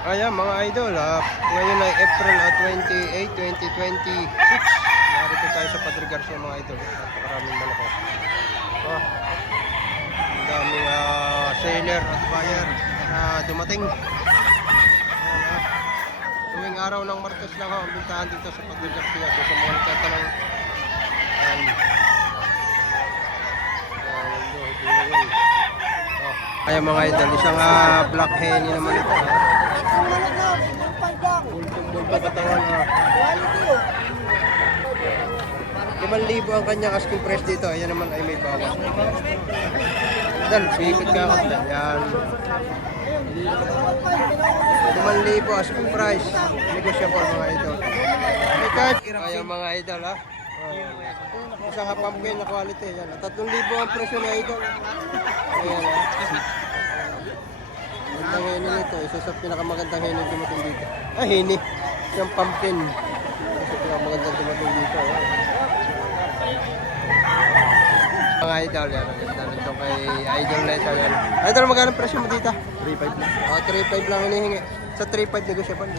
Ayan mga idol, ngayon ay April 28, 2026. Narito tayo sa Padre Garcia mga idol. Napakaraming manok. Ang daming seller at buyer na dumating. Ayan, tuwing araw ng Martes lang ang bintahan dito sa Padre Garcia. Kung sa mga nagtatanong, ayan mga idol, isang black hen naman ito. Bultong-bulto katawan. 5,000 ang kanyang asking price dito. Ayan naman ay may bawas. Dan, sikot ka ka. Ayan. 5,000 asking price. Negosyable mga idol. Ayan mga idol ha. Isang pumpkin na quality. Ayan. 3,000 ang presyo na idol. Ayan ha. Magandang hini nito. Isa sa pinakamagandang hini dumating dito. Hini. Isang pumpkin. Isa sa pinakamagandang dumating dito. Mga idol yan. Ito kay idol na ito yan. Idol, magkano presyo mo dito? 3.5 lang. 3.5 lang hinihingi. Sa 3.5 negosyable.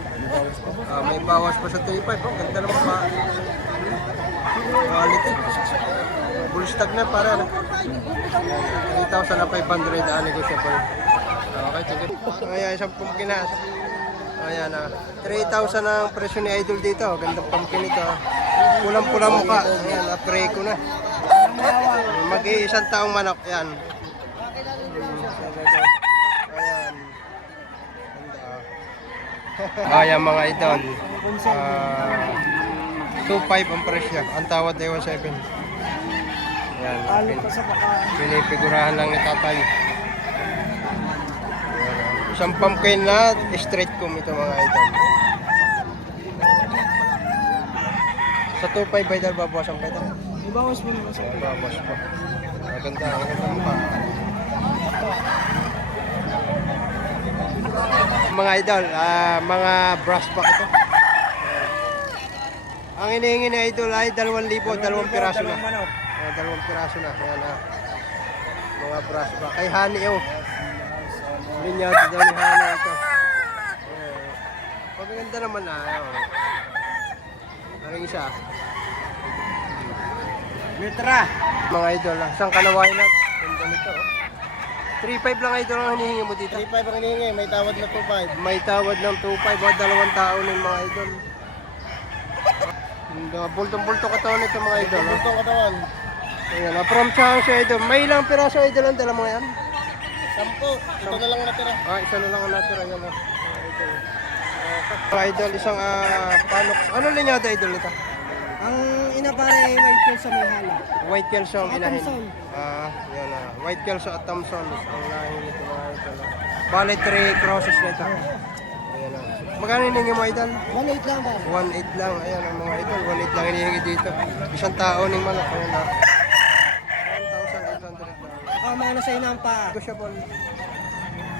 May bawas pa sa 3.5. Ganda naman pa. Quality. Full stock na para. 3,500 negosyable. Okay, sige. Ayan, isang pumpkin na. Ayan, 3,000 ang presyo ni Idol dito. Gandang pumpkin ito. Pulang-pulang mukha. Ayan, pre ko na. Mag-iisang taong manok. Ayan. Ayan. Ayan mga idol. 2.5 ang presyo. Ang tawad ay 1.7. Ayan. Pinipigurahan lang ni tatay. Isang pumpkin na straight comb ito mga idol. Sa 2.5 idol, babawasan pa ito. Ibawas mo naman sa Babawas pa. Maganda pa. Mga idol, mga brass back ito. Ang hinihingi ni idol ay 2,000, 2 piraso na. 2 piraso na. Ayan mga brass back. Kay Hani linyado daw ni Hani ito. Pagaganda naman Aring isa. Litra. Mga idol, isang kanawain na. Ganda nito. 3.5 lang idol ang hinihingi mo dito. 3.5 ang hinihingi, may tawad na 2.5. May tawad ng 2.5 o 2 tao ng mga idol. Bultong-bulto katawan nito mga idol. Bultong katawan. Ayan, from Chang siya idol. May ilang piraso idol ang dala mo yan? 10. Ito na lang natira. Isa na lang ang natira yan. Mga idol, isang panok. Ano linyada idol nito? Ang inapare ay white tail sa may hala. White Kelso ang inahin. Thompson. Yan White Kelso at Thompson ang lahin nito mga idol. Bale 3 crosses nito. Ayan magkano hiningi mo idol? 1.8 lang ba? 1.8 lang. Ayan ang mga idol. 1.8 lang hinihingi dito. Isang tao ng manok. Ayan 1,800 lang. Mga nasa inang pa. Negosyable.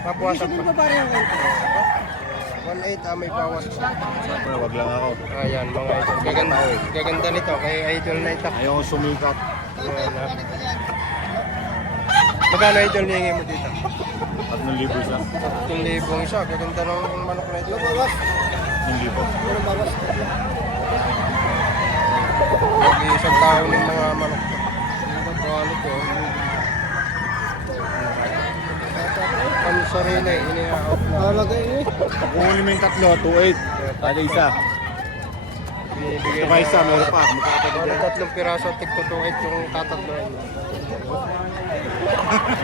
Papuwasan Sabihin pa. pa pare yung 1.8 may bawas pa. Wag lang ako. Ayan mga idol. Gaganda nito kay idol na ito. Ayaw ko sumikat. Ayan magkano idol hihingi mo dito? 3,000 isa. 3,000 isa. Gaganda ng manok na ito. 1,000. Isang tao ng mga manok. Quality Ang sarili, ini-out na. Lagay eh. Kukunin mo yung 3, 2.8. Kada isa. Binibigay Saka isa, meron pa. Magkakapit Ano 3 piraso, tig-2.8 yung tatatloin.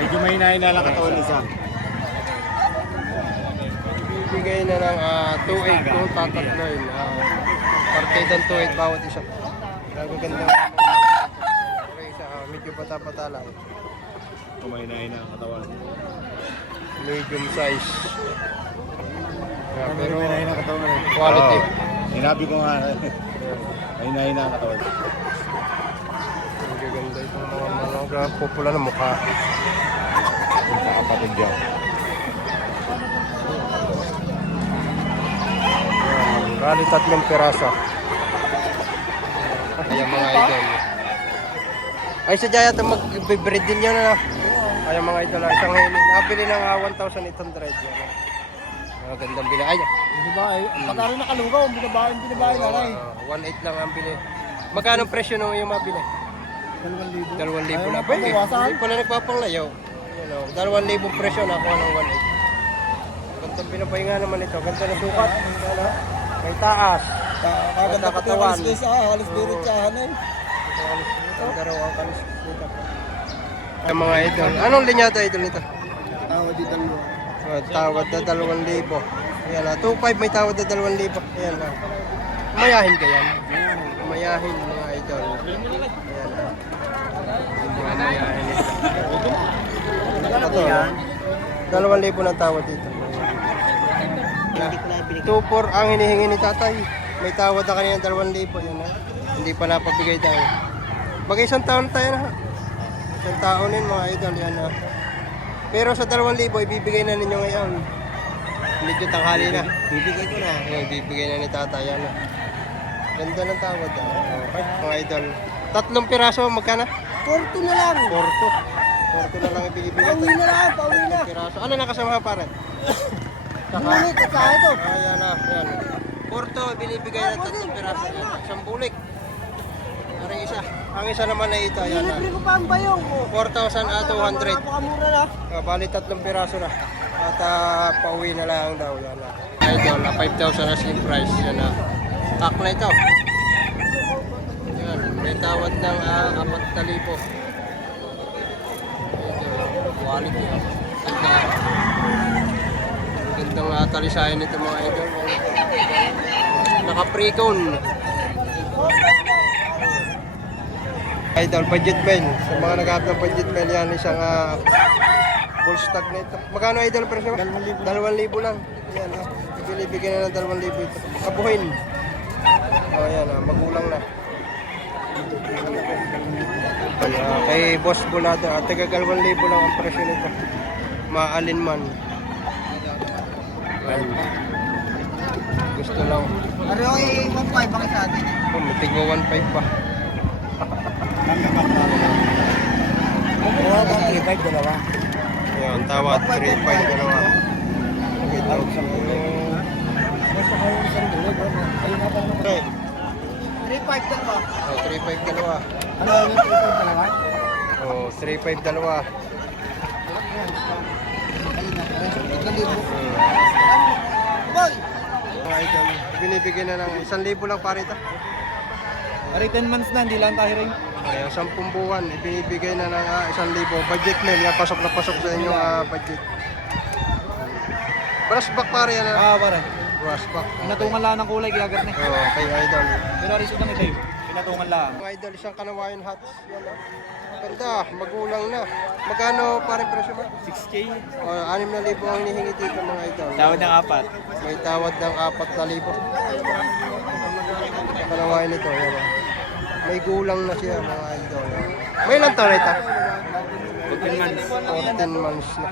Medyo may hinahin na lang katawan isa. Bibigay na ng 2.8 yung tatatloin. Partidang 2.8 bawat isa. Gaganda ng isa, medyo bata-bata lang. Kung may hinahin na katawan. Medium size. Pero May hinahin na katawan. quality. Hinabi ko nga. May hinahin na katawan. Ang gaganda itong mga manok. Pupula na mukha. Kapatid dyan. Bali 3 piraso. Ayan mga idol. Ay sadya yata mag-breed din yun. Ayan mga idol. Isang hini. Nabili ng 1,800 yan. Magandang bili. Ay, Binabae. Pagka rin nakalugaw, binabae na rin. 1.8 lang ang bili. Magkano ang presyo nung yung mabili? 2,000. 2,000 na. Pwede. Hindi pala nagpapanglayaw. 2,000 presyo na ako ng 1.8. Gandang pinapahinga naman ito. Ganda na sukat. May taas. Kaganda ka katawan. halos diretsahan eh. Ganda raw ang kalis dito. Ay mga idol. Anong linyata idol nito? Tawad di dalawa. Tawad na 2,000. Ayan na. 2,500 may tawad na 2,000. Ayan na. Mayahin ka yan. Mayahin mga idol. Ayan na. Mga mayahin ito. Ito. 2,000 ng tawad dito. 2,400 ang hinihingi ni tatay. May tawad na kanina 2,000. Yan na. Hindi pa napabigay tayo. Mag-isang taon tayo na. Isang taon din mga idol. Yan na. Pero sa 2,000 ibibigay na ninyo ngayon. Medyo tanghali na. Bibigay ko na. Ibibigay na ni tatay. Yan na. Ganda ng tawad. Okay, mga idol. 3 piraso magkano? 40 na lang. Porto. Porto na lang ibibigay. Pauwi na lang, pauwi na. Piraso. Ano nakasama pare? Bulit at saka ito. Ayan na, yan. Porto, binibigay na 3 piraso. Isang bulik. Parang isa. Ang isa naman ay ito. Ayan na. Libre ko pa ang bayong. 4,200. Napakamura na. Bali 3 piraso na. At pauwi na lang daw. Yan na. Idol, 5,000 na same price. Yan na. Pack na ito. Yan. May tawad ng 4,000. Quality. Ganda. Gandang talisayan nito mga idol. Naka-pre-con. Idol, budget mail. Sa mga naghahanap ng budget mail yan, isang full stock na ito. Magkano idol presyo? 2,000 lang. Yan ha. Binibigyan na ng 2,000 ito. Kabuhin. O yan ha, magulang na. Kay Boss Bulado, taga 2,000 lang ang presyo nito. Maalin man. Ayan. Gusto lang. Pero yung 1.5 bakit sa atin? Tigwa 1.5 pa. Oo, 3.5 dalawa. Ayan, tawad 3.5 dalawa. Ito. Okay. 3.5 dalawa. 3.5 dalawa. Ano yung 3.5 dalawa? 3.5 dalawa. Boy! Mga idol, binibigyan na ng 1,000 lang pare ito. Pare 10 months na, hindi lang tayo rin. Kaya 10 buwan, ibinibigay na ng 1,000. Budget mail, yan, pasok na pasok sa inyong budget. Brushback pare yan. Pare. Brushback. Pinatungan lang ng kulay, gilagat na. Kay idol. Pero riso lang ito eh. Pinatungan lang. Mga idol, isang kanawayan hats. Yan ganda, magulang na. Magkano pare presyo ba? 6K. 6,000 ang hinihingi dito mga idol. Tawad ng 4. May tawad ng 4,000. Kanawayan nito. Yan. May gulang na siya mga idol. May ilang taon na ito? 14 months. 14 months na.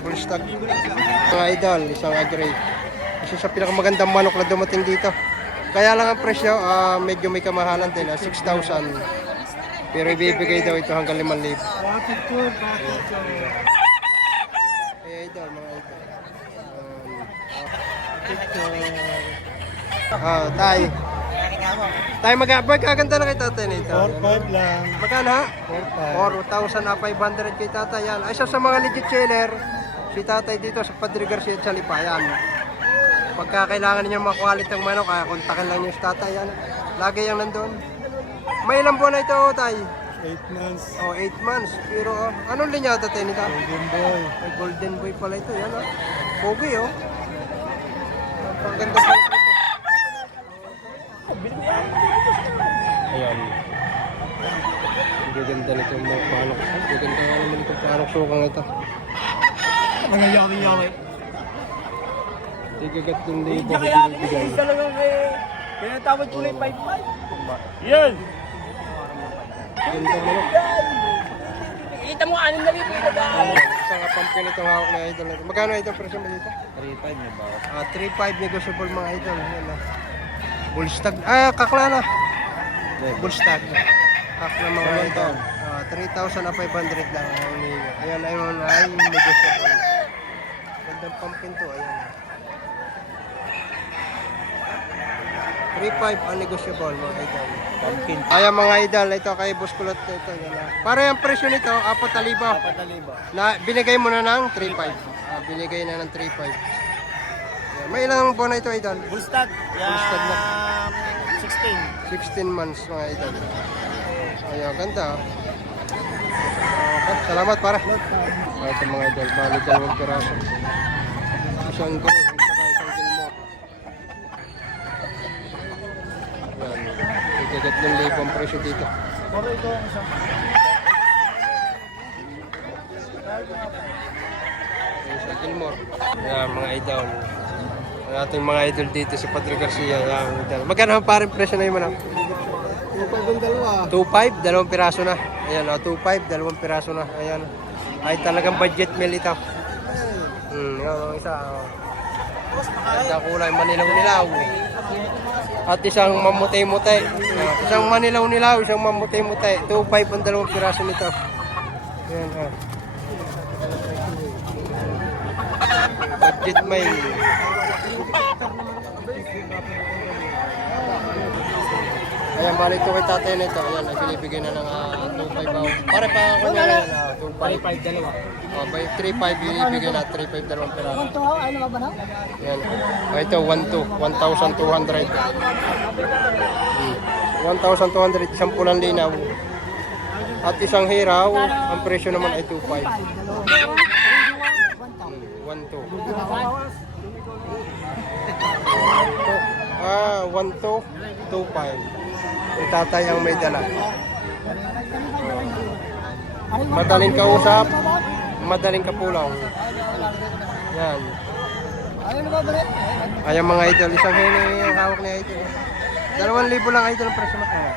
Full stock. Mga idol, isang agree. Isa sa pinakamagandang manok na dumating dito. Kaya lang ang presyo, medyo may kamahalan din, 6,000. Pero ibibigay daw ito hanggang 5,000. Ay, idol, mga idol. Tay. Tay, magkaganda na kay tatay nito. 4.5 lang. Magkano ha? 4,500 kay tatay yan. Ay, isa sa mga legit seller, si tatay dito sa Padre Garcia at Salipayan. Pagka kailangan niyo makuhalit ng manok, kontakin lang niyo si tatay yan. Lagi yung nandun. May ilang buwan na ito, tay? 8 months. 8 months. Pero anong linyata tayo nito? Golden boy. Ay, golden boy pala ito. Yan pogi Paganda pala ito. Ayan. Ang gaganda nito mga panok. Ang gaganda naman itong panok sukang ito. Mga yawi-yawi. Tigagat ng libo. Binibigay. Talagang kaya tawad ko lang 5.5. Yan! Ganda manok. Kita mo 6,000 na dahil. Isang pumpkin itong hawak na idol. Magkano idol presyo mo dito? 3.5 na ba? 3.5 negotiable mga idol. Yan na. Bullstag. Kakla na. Bullstag. Kakla mga idol. 3,500 lang. Ayan ay negotiable. Gandang pumpkin to. Ayan. 3.5 unnegotiable mga idol. Pumpkin. Ayan mga idol, ito kay Boss Kulot ito. Yan na. Para yung presyo nito, 4,000. 4,000. Na binigay mo na ng 3.5. Binigay na ng 3.5. Yan. May ilang buwan na ito idol? Bullstag. Bullstag na. 16. 16 months mga idol. Ayan, ganda. Okay, salamat para. Ito mga idol, bali 2 piraso. Isang gray, saka isang gilmore. Yan, itigat ng libo ang presyo dito. Pero ito ang isang... Isang gilmore. Yan mga idol. Ang ating mga idol dito si Padre Garcia. Yan, idol. Magkano ang parang presyo na yung manok? 2.5, 2 piraso na. Ayan, 2.5, 2 piraso na. Ayan. Ay talagang budget meal ito. Yung isa. Isang kulay manilaw-nilaw. At isang mamutay-mutay. Isang manilaw-nilaw, isang mamutay-mutay. 2.5 ang 2 piraso nito. Ayan, budget meal. Ayan, bali ito kay tatay nito. Ayan, nagbibigay na ng 2.5. Pare pa ako na yan. 2.5. 5, 2. Oh, by 3.5 binibigay na 3.5 2 peraso. Ito, ano ba na? Ayan. Ito 1,200. 1,200 isang pulang linaw. At isang hiraw, ang presyo naman ay 2.5. 1,2. Ah, 1,2, 2.5. Yung tatay ang may dala. Madaling kausap, madaling kapulaw. Yan. Ayan mga idol, isang hini ang hawak ni idol. 2,000 lang idol ang presyo makina.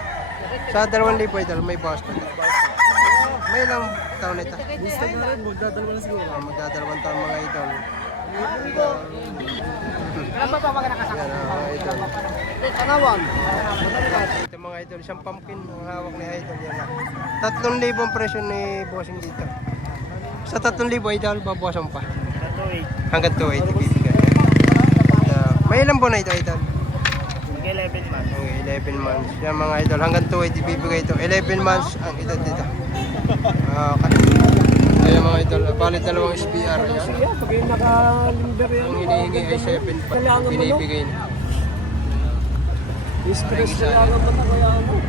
Sa 2,000 idol, may bawas pa. May ilang taon ito? Magdadalawa na siguro. Magdadalawang taon mga idol. Alam ba mga nakasama? Yan mga idol. Tanawan. Ito mga idol, isang pumpkin ang hawak ni idol. Yan lang. 3,000 ang presyo ni bossing dito. Sa 3,000 idol, babawasan pa. Hanggang 2,800 ibibigay. May ilang buwan na ito idol? 11 months. Okay, 11 months. Yan mga idol, hanggang 2,800 ibibigay ito. 11 months ang edad dito. Kaya mga idol, bali 2 SPR yan. Pag yung naka-limber yan. Ang hinihingi ay 7 pa. Binibigay na. Stress na lang naman na kaya ano.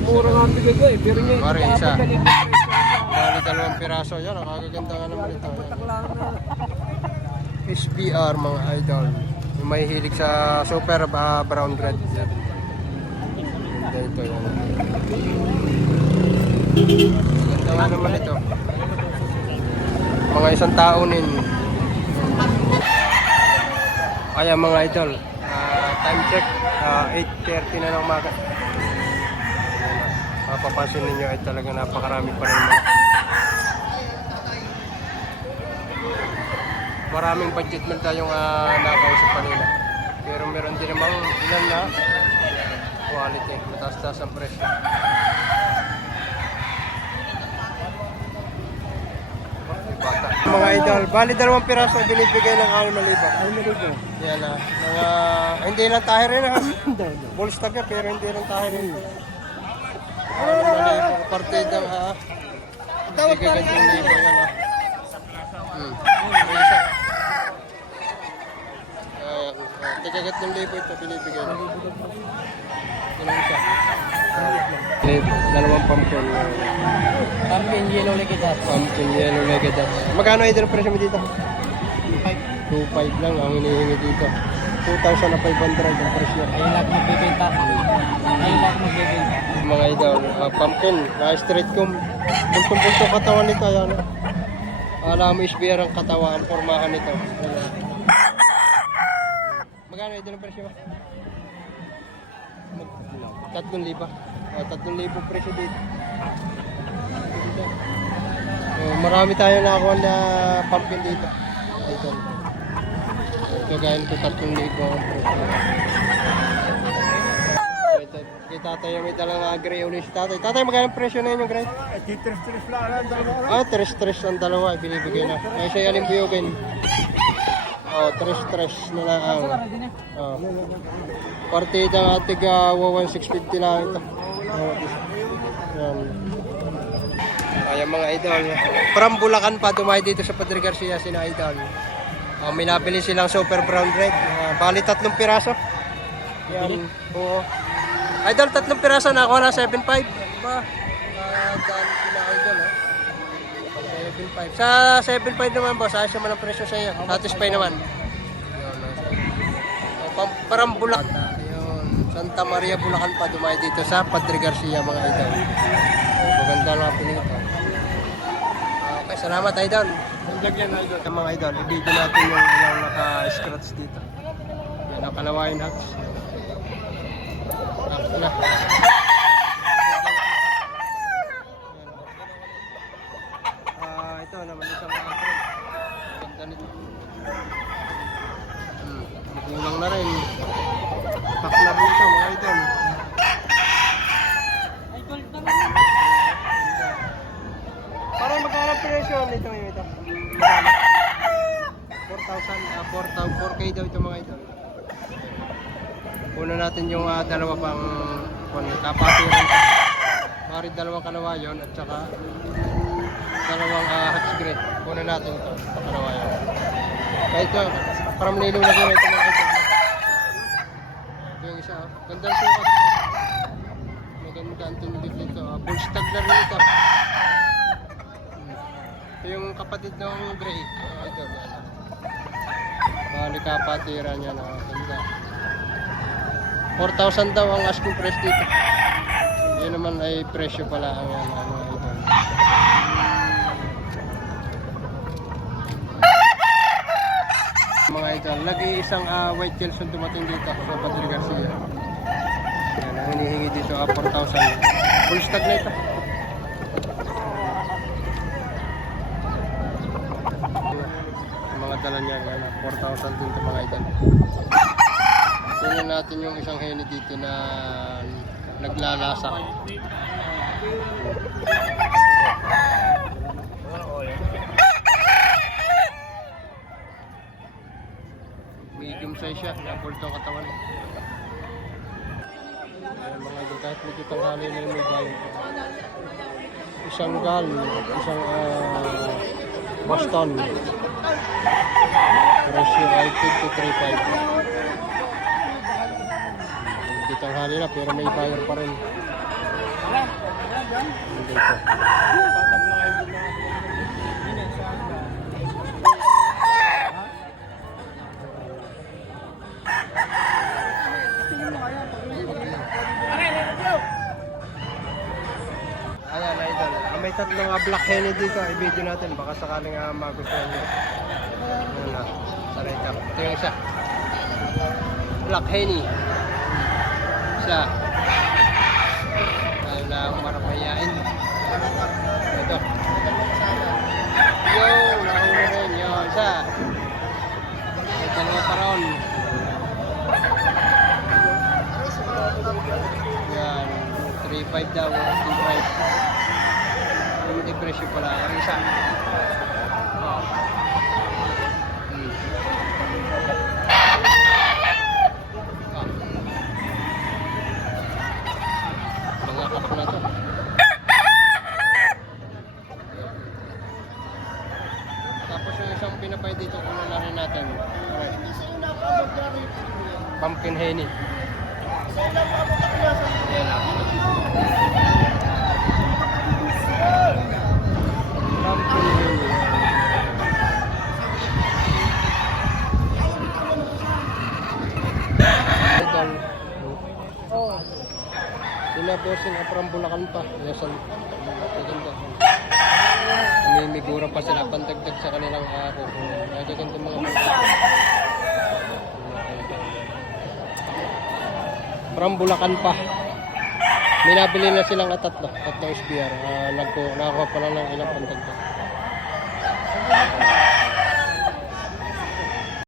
Mura nga ang bigay ko eh. Pero nga Pare, isa. ito. Bali 2 piraso yan. Ang kagaganda nga naman ito. SPR mga idol. Yung may hilig sa super brown red. Yan. Ito yan. Ganda nga naman ito. Mga isang taonin. Ayan mga idol. Time check. 8:30 na ng umaga. Mapapansin ninyo ay talaga napakarami pa rin mga. Maraming budget man tayong nakausap kanina. Pero meron din namang ilan na quality. Mataas-taas ang presyo. Bata. Mga idol, bali 2 piraso binibigay ng 6,000. Yan na. Mga, hindi lang tayo rin ha. Bullstag na pero hindi lang tayo rin. 6,000 partidang bigay ng 1,000 yan ha. May isa. Tigagat ng 1,000 ito binibigay na. Yun ang isa. 2 pumpkin. Pumpkin yellow liquidat. Pumpkin yellow legged. Magkano idol presyo mo dito? 2.5 lang ang hinihingi dito. 2,500 ang presyo. Ayun lang magbibenta. Ayun lang magbibenta. Mga idol, pumpkin, straight comb. Bultong-bultong katawan nito. Ayan. Alam mo SBR ang katawan, ang formahan nito. Ayan. Magkano idol ang presyo? 3,000. 3,000 presyo dito. Marami tayo nakakuha na pumpkin dito. Ito. Ito gaya nito 3,000 ang presyo. Ito, kay tatay may dalang gray ulit si tatay. Tatay, magkano ang presyo na yun yung gray? Titres lang ang dalawa. 3 ang dalawa, binibigay na. Ay siya yaling biyogin. Oh, tres na lang. Oh. Partida atig 1,650 lang ito. Yan. Ayan mga idol. From Bulacan pa dumay dito sa Padre Garcia sina idol. May nabili silang super brown red. Bali 3 piraso. Yan. Oo. Idol 3 piraso nakuha na 7.5. Diba? Dan sila idol. 7.5. Sa 7.5 naman boss, ayos naman ang presyo sa iyo. Satisfy naman. Parang Bulacan. Ayun. Santa Maria, Bulacan pa dumay dito sa Padre Garcia mga idol. Maganda lang ang pinito. Okay, salamat idol. Mga idol, i-video natin yung ilang naka-scratch dito. Yan ang Kalawayan Hugs. Tapos na. Ito naman isang afro. Ganda nito. Kulang na rin. Paklar nito mga idol. Parang magkano presyo nito yung ito? 4K daw ito mga idol. Una natin yung dalawa pang kapatiran. Mari dalawang Kalawayan at saka dalawang Hats Gray. Una natin ito, Kalawayan. Kaya ito, parang nilo na rin ito mga idol. Ito yung isa, gandang sukat. Maganda ang tindig nito. Full stag na rin ito. Ito yung kapatid ng Gray. Ito, yan. Bali kapatiran niya na ganda. 4,000 daw ang asking price dito. Yan naman ay presyo pala ang ano ito. Mga idol, nag-iisang white Kelson dumating dito sa Padre Garcia. Yan ang hinihingi dito 4,000. Full stock na ito. Mga dala niya, 4,000 din ito mga idol. Tingnan natin yung isang heni dito na naglalasa. Medium size siya, na-fold ang katawan. Ayan mga idol, kahit medyo tanghali na yung may bayan. Isang gal, isang Boston. Presyo ay 53.5. Hindi tanghali na pero may buyer pa rin. Dito. Ayan idol, may tatlong black henny dito, i-video natin baka sakaling magustuhan nyo. Ayan na, saray ka. Ito yung isa, black henny. Isa, ayaw na umarap mayain. Ito, yung nauna rin yung isa, may dalawa pa ron. Yan, 3.5 daw, 3.5. Yung depresyo pala, Arisa. Mga kapag na to. Tapos yung isang pinapay dito, una na rin natin. Alright. Pumpkin henny. Yan lang. Pumpkin henny. Idol. Pinabossing from Bulacan pa. Yasan. Maganda. Namimigura pa sila pantagdag sa kanilang ako. Nagaganda mga from Bulacan pa. May nabili na silang tatlong SBR. Nakakuha pa lang ng ilang pantagdag.